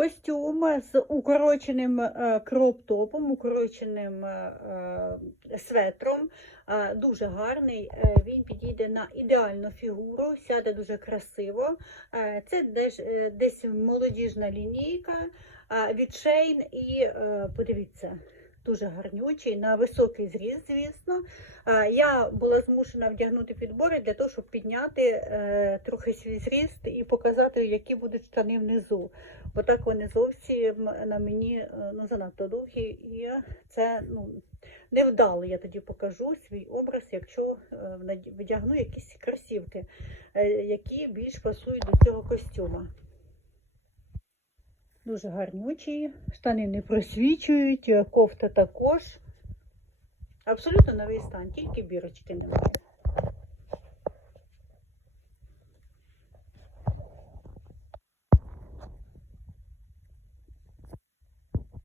Костюм з укороченим кроп-топом, укороченим светром. Дуже гарний, він підійде на ідеальну фігуру, сяде дуже красиво. Це десь молодіжна лінійка від Shein і подивіться, дуже гарнючий, на високий зріст, звісно. Я була змушена вдягнути підбори для того, щоб підняти трохи свій зріст і показати, які будуть штани внизу. Бо так вони зовсім на мені занадто довгі, і це невдало. Я тоді покажу свій образ, якщо вдягну якісь кросівки, які більш пасують до цього костюма. Дуже гарнючі, штани не просвічують, кофта також. Абсолютно новий стан, тільки бірочки немає.